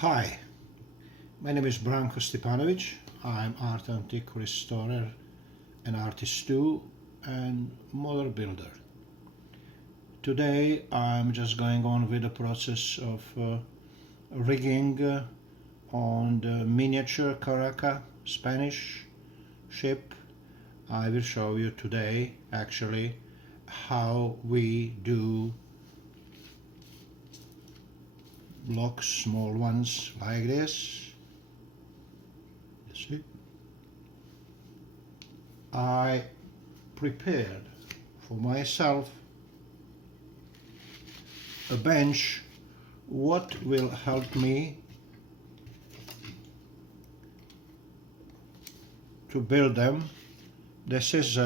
Hi, my name is Branko Stipanovic. I'm art antique restorer, an artist too, and model builder. Today I'm just going on with the process of rigging on the miniature Caraca Spanish ship. I will show you today actually how we do blocks, small ones like this. You see? I prepared for myself a bench what will help me to build them. This is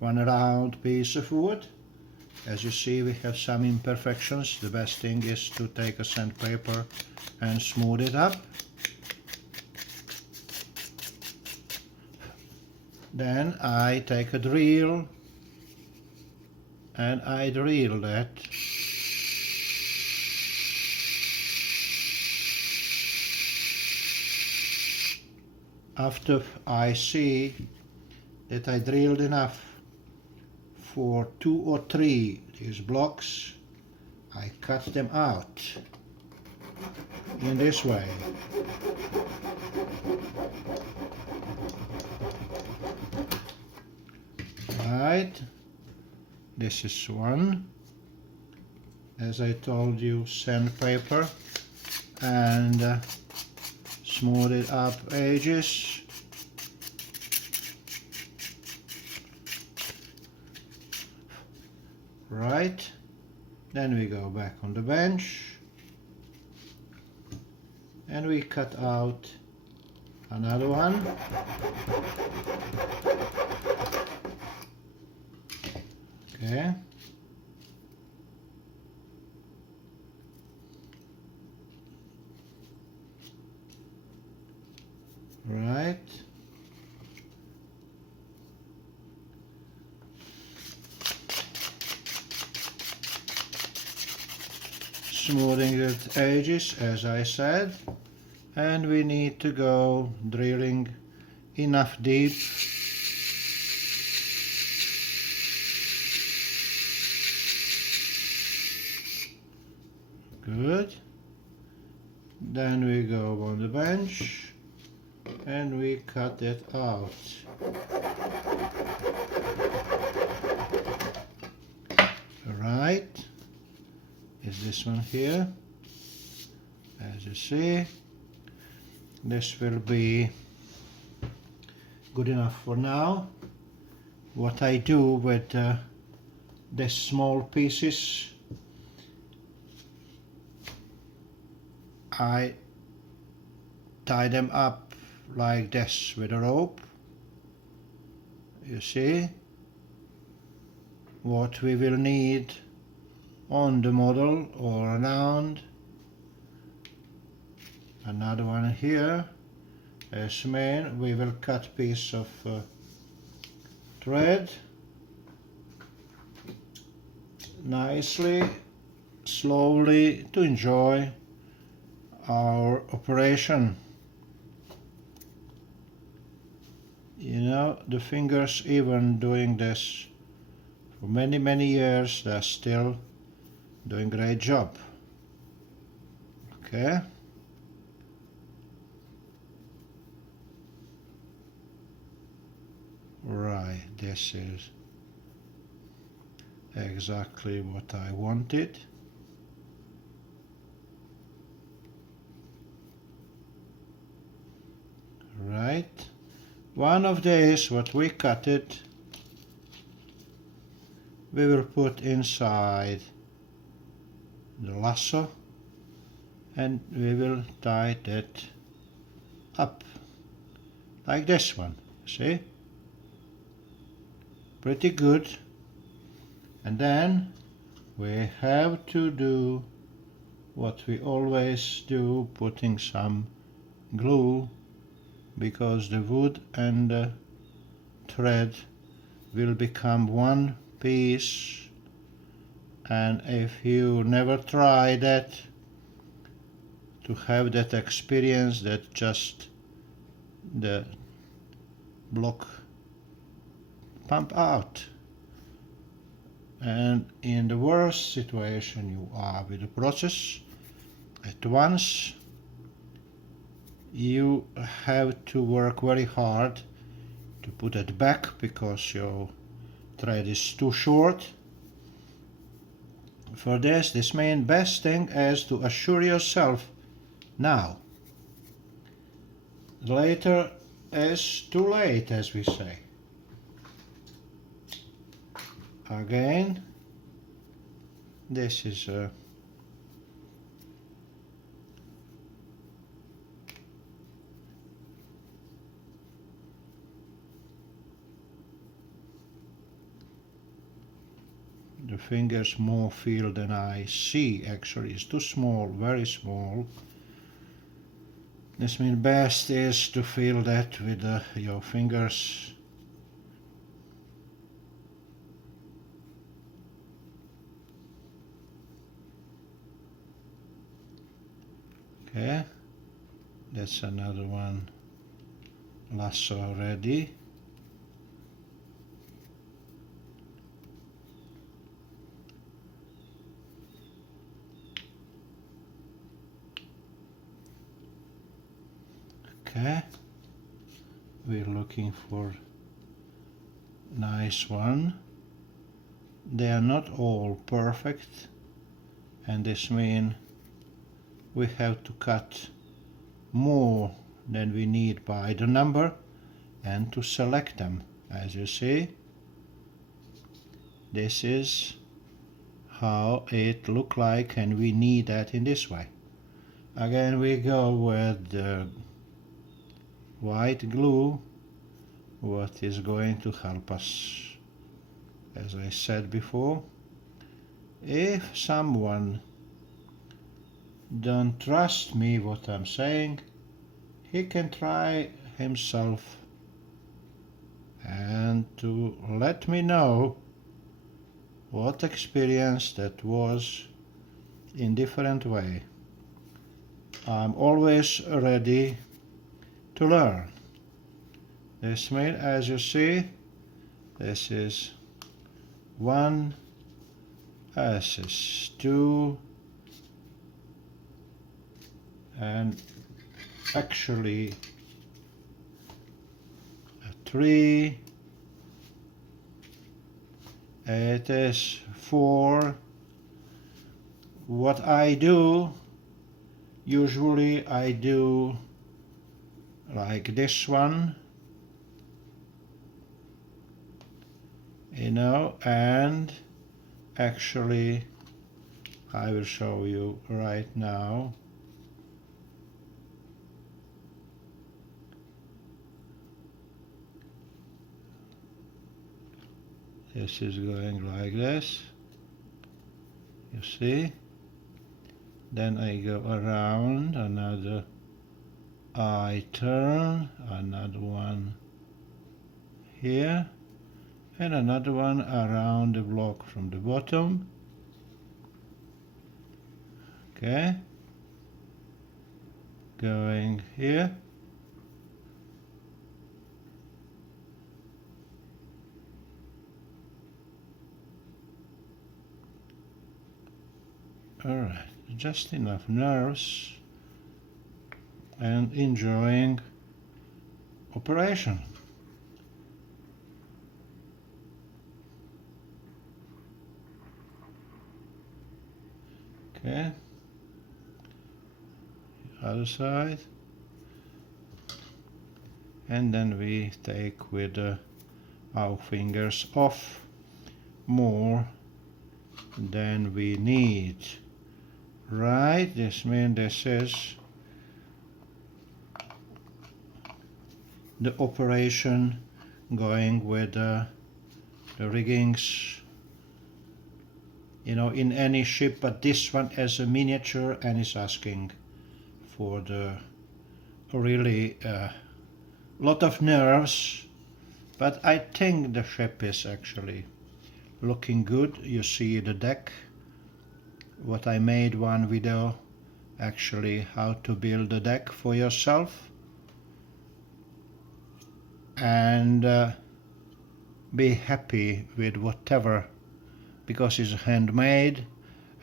one round piece of wood. As you see, we have some imperfections. The best thing is to take a sandpaper and smooth it up. Then I take a drill and I drill that. After I see that I drilled enough for 2 or 3 these blocks, I cut them out in this way. Right, this is one. As I told you, sandpaper and smooth it up edges. Right, then we go back on the bench and we cut out another one. Okay. Right. Smoothing the edges, as I said, and we need to go drilling enough deep good. Then we go on the bench and we cut it out. Right, is this one here. As you see, this will be good enough for now. What I do with these small pieces, I tie them up like this with a rope. You see what we will need on the model or around. Another one here. As main, we will cut piece of thread nicely, slowly, to enjoy our operation. You know, the fingers, even doing this for many years, they're still doing a great job. Okay. Right, this is exactly what I wanted. Right, one of these, what we cut it, we will put inside the lasso and we will tie that up like this one. See, pretty good. And then we have to do what we always do, putting some glue, because the wood and the thread will become one piece. And if you never try that, to have that experience that just the block pump out. And in the worst situation you are with the process, at once you have to work very hard to put it back because your thread is too short. For this means best thing is to assure yourself now. Later is too late, as we say. Again, this is the fingers more feel than I see. Actually, it's too small, very small. This means best is to feel that with your fingers. Okay, that's another one. Lasso ready. Okay, we're looking for nice one. They are not all perfect, and this means we have to cut more than we need by the number and to select them. As you see, this is how it look like, and we need that in this way. Again, we go with the white glue, what is going to help us. As I said before, if someone don't trust me what I'm saying, he can try himself and to let me know what experience that was in different way. I'm always ready to learn. This means, as you see, this is 1, this is 2, and actually 3, it is 4. What I do, usually I do like this one, you know, and actually I will show you right now. This is going like this, you see. Then I go around, another I turn, another one here, and another one around the block from the bottom. Okay, going here. Alright, just enough nerves and enjoying operation. Okay, other side, and then we take with our fingers off more than we need. Right, this means this is the operation going with the riggings, you know, in any ship, but this one as a miniature and is asking for the really lot of nerves, but I think the ship is actually looking good. You see the deck, what I made one video actually how to build a deck for yourself, and be happy with whatever, because it's handmade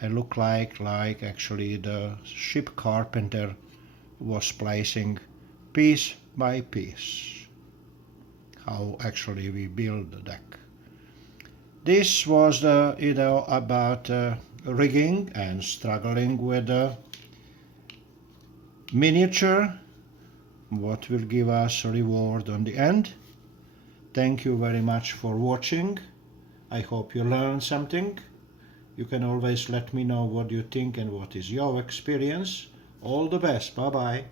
and look like actually the ship carpenter was placing piece by piece how actually we build the deck. This was the video about rigging and struggling with the miniature, what will give us a reward on the end. Thank you very much for watching. I hope you learned something. You can always let me know what you think and what is your experience. All the best. Bye bye.